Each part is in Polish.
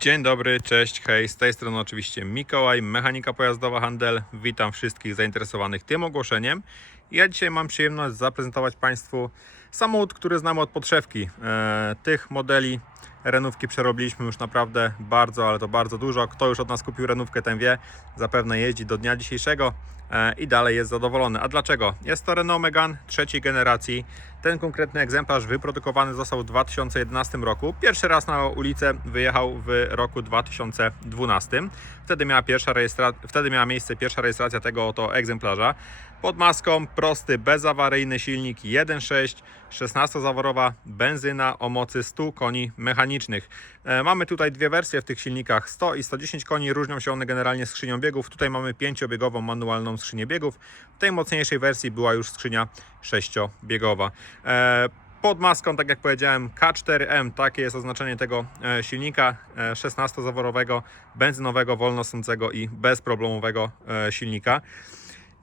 Dzień dobry, cześć, hej, z tej strony oczywiście Mikołaj, mechanika pojazdowa Handel. Witam wszystkich zainteresowanych tym ogłoszeniem. Ja dzisiaj mam przyjemność zaprezentować Państwu samochód, który znamy od podszewki. E, tych modeli renówki przerobiliśmy już naprawdę bardzo, ale to bardzo dużo. Kto już od nas kupił renówkę, ten wie, zapewne jeździ do dnia dzisiejszego e, i dalej jest zadowolony. A dlaczego? Jest to Renault Megane trzeciej generacji. Ten konkretny egzemplarz wyprodukowany został w 2011 roku. Pierwszy raz na ulicę wyjechał w roku 2012. Wtedy miała, pierwsza rejestra... Wtedy miała miejsce pierwsza rejestracja tego oto egzemplarza. Pod maską prosty, bezawaryjny silnik 1.6, 16-zaworowa benzyna o mocy 100 koni mechanicznych. E, Mamy tutaj dwie wersje w tych silnikach, 100 i 110 koni, różnią się one generalnie skrzynią biegów. Tutaj mamy pięciobiegową manualną skrzynię biegów. W tej mocniejszej wersji była już skrzynia sześciobiegowa. E, Pod maską, tak jak powiedziałem, K4M, takie jest oznaczenie tego e, silnika e, 16-zaworowego, benzynowego, wolnosącego i bezproblemowego silnika.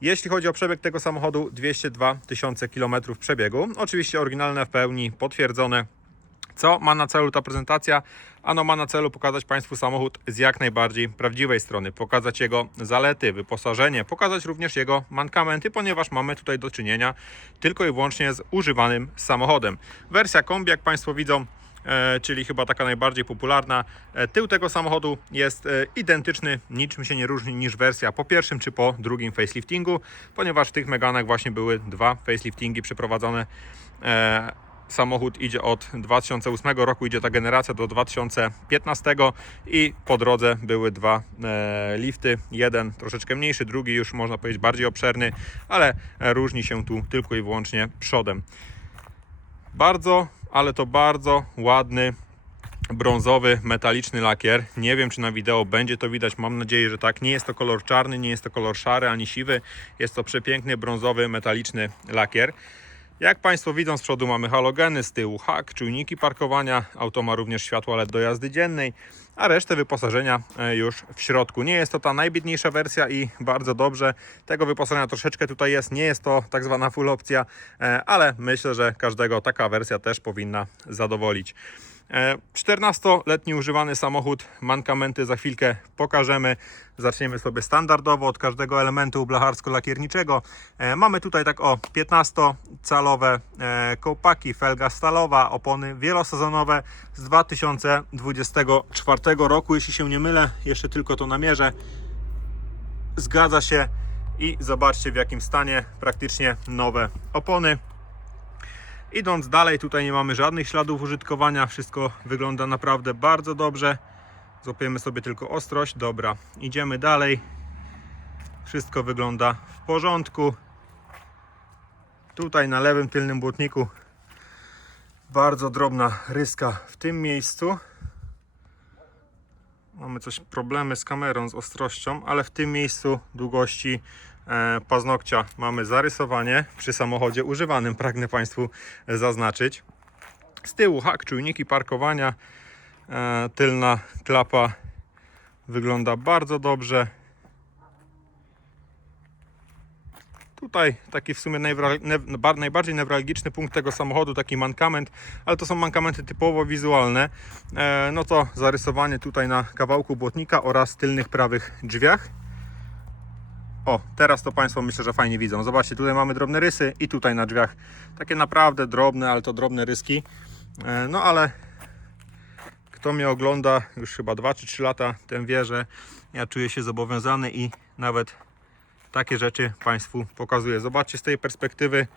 Jeśli chodzi o przebieg tego samochodu, 202 tysiące km przebiegu. Oczywiście oryginalne w pełni, potwierdzone. Co ma na celu ta prezentacja? Ano ma na celu pokazać Państwu samochód z jak najbardziej prawdziwej strony, pokazać jego zalety, wyposażenie, pokazać również jego mankamenty, ponieważ mamy tutaj do czynienia tylko i wyłącznie z używanym samochodem. Wersja kombi, jak Państwo widzą, czyli chyba taka najbardziej popularna. E, Tył tego samochodu jest e, identyczny, niczym się nie różni niż wersja po pierwszym czy po drugim faceliftingu, ponieważ w tych Meganach właśnie były dwa faceliftingi przeprowadzone. E, Samochód idzie od 2008 roku, idzie ta generacja do 2015 i po drodze były dwa e, lifty. Jeden troszeczkę mniejszy, drugi już można powiedzieć bardziej obszerny, ale e, różni się tu tylko i wyłącznie przodem. Bardzo, ale to bardzo ładny brązowy, metaliczny lakier. Nie wiem, czy na wideo będzie to widać. Mam nadzieję, że tak. Nie jest to kolor czarny, nie jest to kolor szary ani siwy. Jest to przepiękny, brązowy, metaliczny lakier. Jak Państwo widzą, z przodu mamy halogeny, z tyłu hak, czujniki parkowania. Auto ma również światło LED do jazdy dziennej, a resztę wyposażenia e, już w środku. Nie jest to ta najbiedniejsza wersja i bardzo dobrze. Tego wyposażenia troszeczkę tutaj jest. Nie jest to tak zwana full opcja, e, ale myślę, że każdego taka wersja też powinna zadowolić. E, 14-letni używany samochód, mankamenty za chwilkę pokażemy. Zaczniemy sobie standardowo od każdego elementu blacharsko-lakierniczego. E, Mamy tutaj tak o 15-calowe e, kołpaki, felga stalowa, opony wielosezonowe z 2024 roku, jeśli się nie mylę, jeszcze tylko to namierzę. Zgadza się i zobaczcie w jakim stanie praktycznie nowe opony. Idąc dalej, tutaj nie mamy żadnych śladów użytkowania, wszystko wygląda naprawdę bardzo dobrze. Złapiemy sobie tylko ostrość, dobra, idziemy dalej. Wszystko wygląda w porządku. Tutaj na lewym tylnym błotniku bardzo drobna ryska w tym miejscu. Mamy coś problemy z kamerą, z ostrością, ale w tym miejscu długości paznokcia mamy zarysowanie przy samochodzie używanym, pragnę Państwu zaznaczyć. Z tyłu hak, czujniki parkowania, e, tylna klapa wygląda bardzo dobrze. Tutaj taki w sumie najbardziej newralgiczny punkt tego samochodu, taki mankament, ale to są mankamenty typowo wizualne. E, no to zarysowanie tutaj na kawałku błotnika oraz tylnych prawych drzwiach. O, teraz to Państwo myślę, że fajnie widzą. Zobaczcie, tutaj mamy drobne rysy i tutaj na drzwiach takie naprawdę drobne, ale to drobne ryski. E, no ale kto mnie ogląda już chyba 2 czy 3 lata, ten wie, że ja czuję się zobowiązany i nawet takie rzeczy Państwu pokazuję. Zobaczcie z tej perspektywy,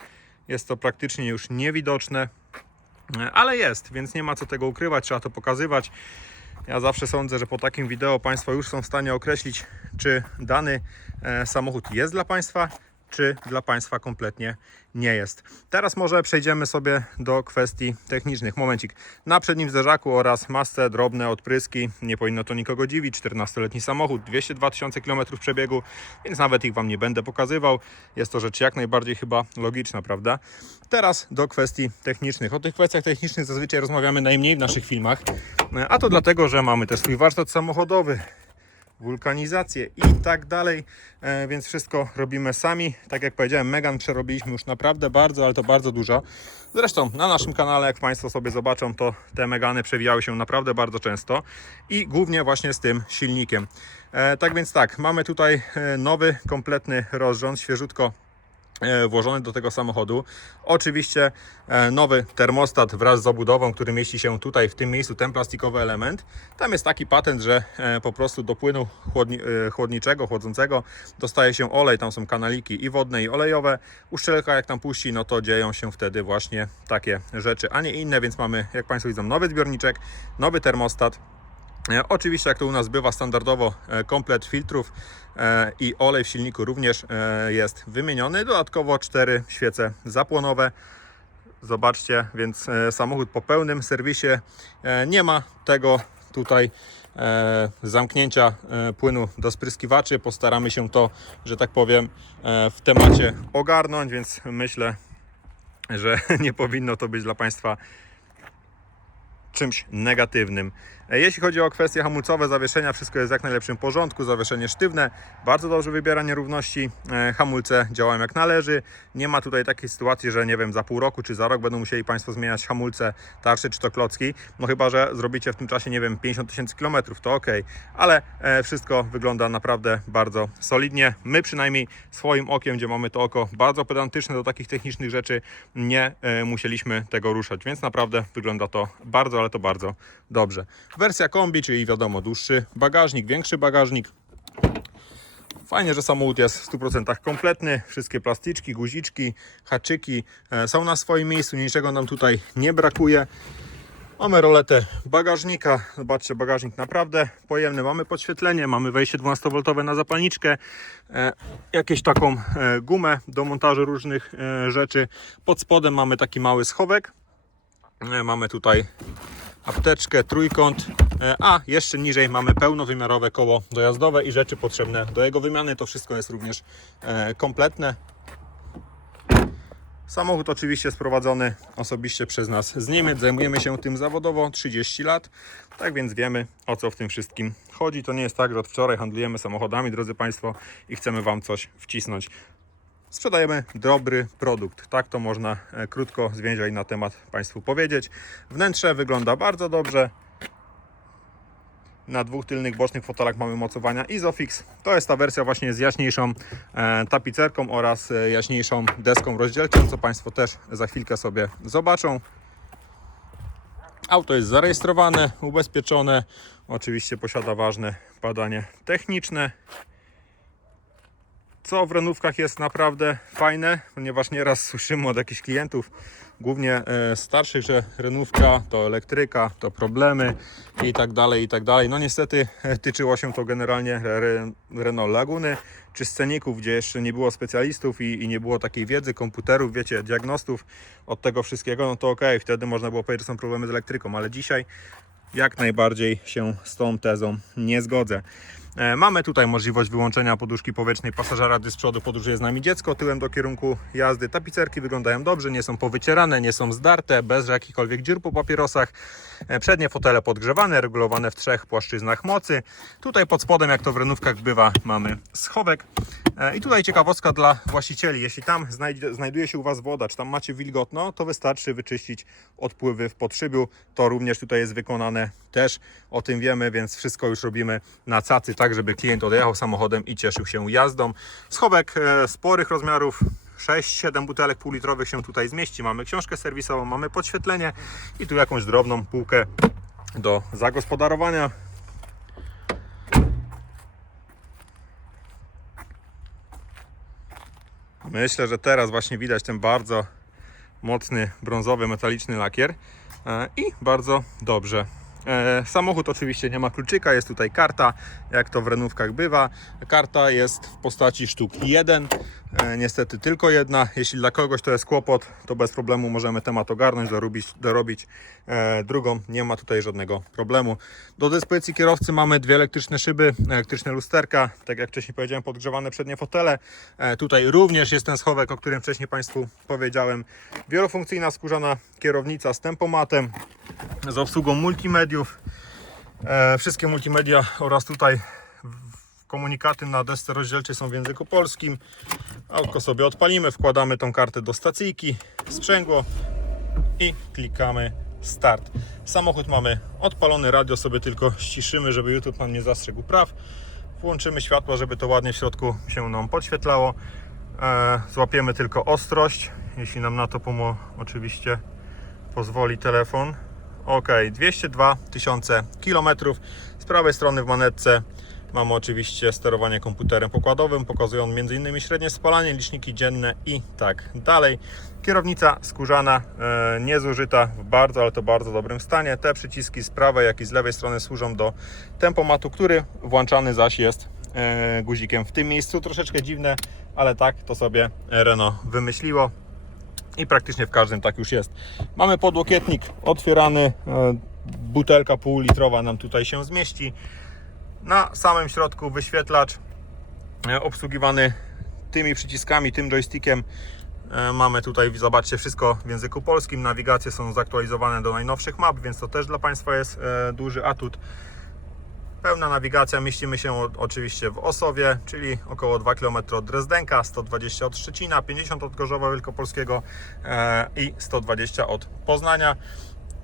jest to praktycznie już niewidoczne, e, ale jest, więc nie ma co tego ukrywać, trzeba to pokazywać. Ja zawsze sądzę, że po takim wideo Państwo już są w stanie określić, czy dany samochód jest dla Państwa, czy dla Państwa kompletnie nie jest. Teraz może przejdziemy sobie do kwestii technicznych. Momencik. Na przednim zderzaku oraz masce drobne odpryski. Nie powinno to nikogo dziwić. 14-letni samochód, 202 tysiące km przebiegu, więc nawet ich Wam nie będę pokazywał. Jest to rzecz jak najbardziej chyba logiczna, prawda? Teraz do kwestii technicznych. O tych kwestiach technicznych zazwyczaj rozmawiamy najmniej w naszych filmach, a to dlatego, że mamy też swój warsztat samochodowy. Wulkanizację i tak dalej, e, więc wszystko robimy sami. Tak jak powiedziałem, Megan przerobiliśmy już naprawdę bardzo, ale to bardzo dużo. Zresztą na naszym kanale, jak Państwo sobie zobaczą, to te Megany przewijały się naprawdę bardzo często i głównie właśnie z tym silnikiem. E, tak więc tak, mamy tutaj e, nowy, kompletny rozrząd, świeżutko włożony do tego samochodu. Oczywiście e, nowy termostat wraz z obudową, który mieści się tutaj w tym miejscu, ten plastikowy element. Tam jest taki patent, że e, po prostu do płynu chłodni, e, chłodniczego, chłodzącego dostaje się olej, tam są kanaliki i wodne i olejowe. Uszczelka jak tam puści, no to dzieją się wtedy właśnie takie rzeczy, a nie inne, więc mamy, jak Państwo widzą, nowy zbiorniczek, nowy termostat, E, Oczywiście, jak to u nas bywa standardowo, e, komplet filtrów e, i olej w silniku również e, jest wymieniony. Dodatkowo cztery świece zapłonowe. Zobaczcie, więc e, samochód po pełnym serwisie e, nie ma tego tutaj e, zamknięcia e, płynu do spryskiwaczy. Postaramy się to, że tak powiem, e, w temacie ogarnąć, więc myślę, że nie powinno to być dla Państwa czymś negatywnym. E, Jeśli chodzi o kwestie hamulcowe, zawieszenia, wszystko jest w jak najlepszym porządku. Zawieszenie sztywne, bardzo dobrze wybiera nierówności. E, Hamulce działają jak należy. Nie ma tutaj takiej sytuacji, że nie wiem, za pół roku czy za rok będą musieli Państwo zmieniać hamulce, tarcze czy to klocki. No chyba, że zrobicie w tym czasie, nie wiem, 50 tysięcy kilometrów, to ok. Ale e, wszystko wygląda naprawdę bardzo solidnie. My przynajmniej swoim okiem, gdzie mamy to oko bardzo pedantyczne do takich technicznych rzeczy, nie musieliśmy tego ruszać, więc naprawdę wygląda to bardzo, ale to bardzo dobrze. Wersja kombi, czyli wiadomo, dłuższy bagażnik, większy bagażnik. Fajnie, że samochód jest w 100% kompletny. Wszystkie plasticzki, guziczki, haczyki e, są na swoim miejscu. Niczego nam tutaj nie brakuje. Mamy roletę bagażnika. Zobaczcie, bagażnik naprawdę pojemny. Mamy podświetlenie, mamy wejście 12V na zapalniczkę, e, jakieś taką e, gumę do montażu różnych e, rzeczy. Pod spodem mamy taki mały schowek. E, Mamy tutaj apteczkę, trójkąt, e, a jeszcze niżej mamy pełnowymiarowe koło dojazdowe i rzeczy potrzebne do jego wymiany. To wszystko jest również e, kompletne. Samochód oczywiście sprowadzony osobiście przez nas z Niemiec. Zajmujemy się tym zawodowo 30 lat, tak więc wiemy o co w tym wszystkim chodzi. To nie jest tak, że od wczoraj handlujemy samochodami, drodzy Państwo, i chcemy Wam coś wcisnąć. Sprzedajemy dobry produkt. Tak to można e, krótko, zwięźlej na temat Państwu powiedzieć. Wnętrze wygląda bardzo dobrze. Na dwóch tylnych bocznych fotelach mamy mocowania Isofix. To jest ta wersja właśnie z jaśniejszą e, tapicerką oraz e, jaśniejszą deską rozdzielczą, co Państwo też za chwilkę sobie zobaczą. Auto jest zarejestrowane, ubezpieczone. Oczywiście posiada ważne badanie techniczne co w renówkach jest naprawdę fajne, ponieważ nieraz słyszymy od jakichś klientów, głównie e, starszych, że renówka to elektryka, to problemy i tak dalej, i tak dalej. No niestety e, tyczyło się to generalnie Re- Renault Laguny czy sceników, gdzie jeszcze nie było specjalistów i, i nie było takiej wiedzy, komputerów, wiecie, diagnostów od tego wszystkiego, no to ok, wtedy można było powiedzieć, że są problemy z elektryką, ale dzisiaj jak najbardziej się z tą tezą nie zgodzę. E, Mamy tutaj możliwość wyłączenia poduszki powietrznej pasażera, gdy z przodu podróżuje z nami dziecko, tyłem do kierunku jazdy. Tapicerki wyglądają dobrze, nie są powycierane, nie są zdarte, bez jakichkolwiek dziur po papierosach. E, Przednie fotele podgrzewane, regulowane w trzech płaszczyznach mocy. Tutaj pod spodem, jak to w renówkach bywa, mamy schowek. E, I tutaj ciekawostka dla właścicieli. Jeśli tam znajduje się u Was woda, czy tam macie wilgotno, to wystarczy wyczyścić odpływy w podszybiu. To również tutaj jest wykonane też. O tym wiemy, więc wszystko już robimy na cacy, tak żeby klient odjechał samochodem i cieszył się jazdą. Schowek e, sporych rozmiarów. 6-7 butelek półlitrowych się tutaj zmieści. Mamy książkę serwisową, mamy podświetlenie i tu jakąś drobną półkę do zagospodarowania. Myślę, że teraz właśnie widać ten bardzo mocny brązowy, metaliczny lakier E, i bardzo dobrze. E, Samochód oczywiście nie ma kluczyka, jest tutaj karta, jak to w renówkach bywa. Karta jest w postaci sztuk 1, niestety tylko jedna. Jeśli dla kogoś to jest kłopot, to bez problemu możemy temat ogarnąć, dorobić, dorobić e, drugą. Nie ma tutaj żadnego problemu. Do dyspozycji kierowcy mamy dwie elektryczne szyby, elektryczne lusterka, tak jak wcześniej powiedziałem, podgrzewane przednie fotele. E, Tutaj również jest ten schowek, o którym wcześniej Państwu powiedziałem. Wielofunkcyjna skórzana kierownica z tempomatem, z obsługą multimediów. E, wszystkie multimedia oraz tutaj Komunikaty na desce rozdzielczej są w języku polskim. Autko sobie odpalimy, wkładamy tą kartę do stacyjki, sprzęgło i klikamy start. Samochód mamy odpalony, radio sobie tylko ściszymy, żeby YouTube nam nie zastrzegł praw. Włączymy światło, żeby to ładnie w środku się nam podświetlało. E, złapiemy tylko ostrość, jeśli nam na to pomo oczywiście pozwoli telefon. Ok, 202 tysiące kilometrów. Z prawej strony w manetce mamy oczywiście sterowanie komputerem pokładowym, pokazują m.in. średnie spalanie, liczniki dzienne i tak dalej. Kierownica skórzana, e, niezużyta, w bardzo, ale to bardzo dobrym stanie. Te przyciski z prawej, jak i z lewej strony służą do tempomatu, który włączany zaś jest e, guzikiem w tym miejscu. Troszeczkę dziwne, ale tak to sobie Renault wymyśliło i praktycznie w każdym tak już jest. Mamy podłokietnik otwierany, e, butelka półlitrowa nam tutaj się zmieści. Na samym środku wyświetlacz e, obsługiwany tymi przyciskami, tym joystickiem. E, Mamy tutaj, zobaczcie, wszystko w języku polskim. Nawigacje są zaktualizowane do najnowszych map, więc to też dla Państwa jest duży atut. Pełna nawigacja, mieścimy się oczywiście w Osowie, czyli około 2 km od Drezdenka, 120 od Szczecina, 50 od Gorzowa Wielkopolskiego e, i 120 od Poznania.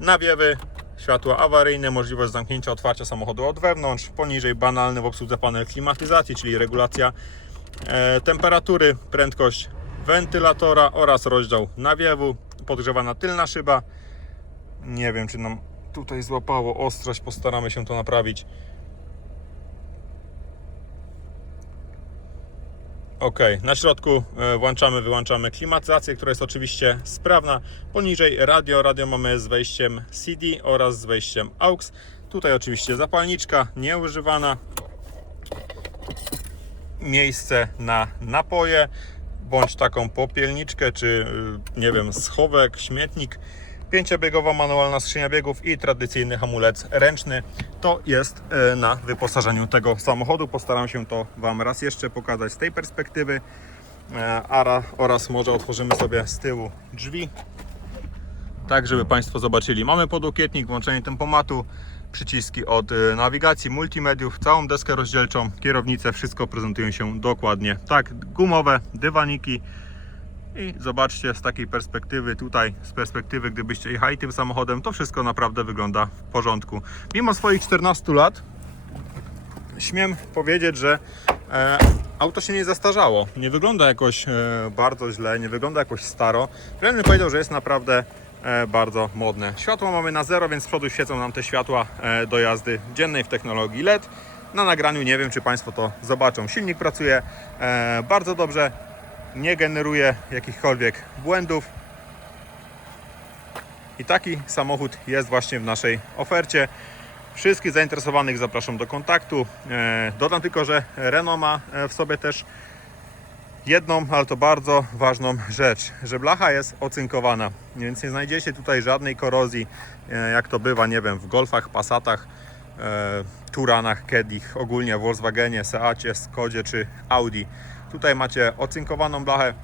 Nawiewy, światła awaryjne, możliwość zamknięcia, otwarcia samochodu od wewnątrz, poniżej banalny w obsłudze panel klimatyzacji, czyli regulacja e, temperatury, prędkość wentylatora oraz rozdział nawiewu, podgrzewana tylna szyba. Nie wiem, czy nam tutaj złapało ostrość, postaramy się to naprawić. Ok, na środku e, włączamy, wyłączamy klimatyzację, która jest oczywiście sprawna. Poniżej radio, radio mamy z wejściem CD oraz z wejściem AUX. Tutaj oczywiście zapalniczka nieużywana. Miejsce na napoje, bądź taką popielniczkę, czy y, nie wiem, schowek, śmietnik. Pięciobiegowa manualna skrzynia biegów i tradycyjny hamulec ręczny. To jest e, na wyposażeniu tego samochodu. Postaram się to Wam raz jeszcze pokazać z tej perspektywy. E, Ara oraz może otworzymy sobie z tyłu drzwi. Tak, żeby Państwo zobaczyli. Mamy podłokietnik, włączenie tempomatu, przyciski od e, nawigacji, multimediów, całą deskę rozdzielczą, kierownicę, wszystko prezentują się dokładnie. Tak, gumowe, dywaniki, i zobaczcie z takiej perspektywy, tutaj z perspektywy, gdybyście jechali tym samochodem, to wszystko naprawdę wygląda w porządku. Mimo swoich 14 lat, śmiem powiedzieć, że e, auto się nie zastarzało. Nie wygląda jakoś e, bardzo źle, nie wygląda jakoś staro. Wręcz powiedział, że jest naprawdę e, bardzo modne. Światło mamy na zero, więc z przodu świecą nam te światła e, do jazdy dziennej w technologii LED. Na nagraniu nie wiem, czy Państwo to zobaczą. Silnik pracuje e, bardzo dobrze nie generuje jakichkolwiek błędów. I taki samochód jest właśnie w naszej ofercie. Wszystkich zainteresowanych zapraszam do kontaktu. E, Dodam tylko, że Renault ma e, w sobie też jedną, ale to bardzo ważną rzecz, że blacha jest ocynkowana, więc nie znajdziecie tutaj żadnej korozji, e, jak to bywa, nie wiem, w Golfach, Passatach, Turanach, Kedich, ogólnie Volkswagenie, Seacie, Skodzie czy Audi. Tutaj macie ocynkowaną blachę,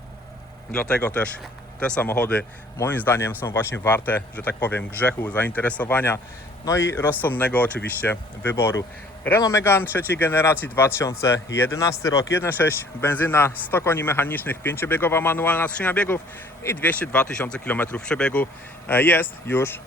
dlatego też te samochody moim zdaniem są właśnie warte, że tak powiem, grzechu, zainteresowania, no i rozsądnego oczywiście wyboru. Renault Megane trzeciej generacji 2011 rok 1.6 benzyna 100 koni mechanicznych, 5-biegowa manualna skrzynia biegów i 202 tysiące km przebiegu e, jest już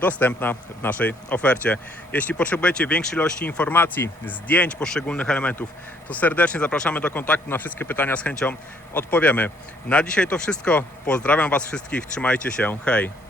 dostępna w naszej ofercie. Jeśli potrzebujecie większej ilości informacji, zdjęć poszczególnych elementów, to serdecznie zapraszamy do kontaktu. Na wszystkie pytania z chęcią odpowiemy. Na dzisiaj to wszystko. Pozdrawiam Was wszystkich. Trzymajcie się. Hej!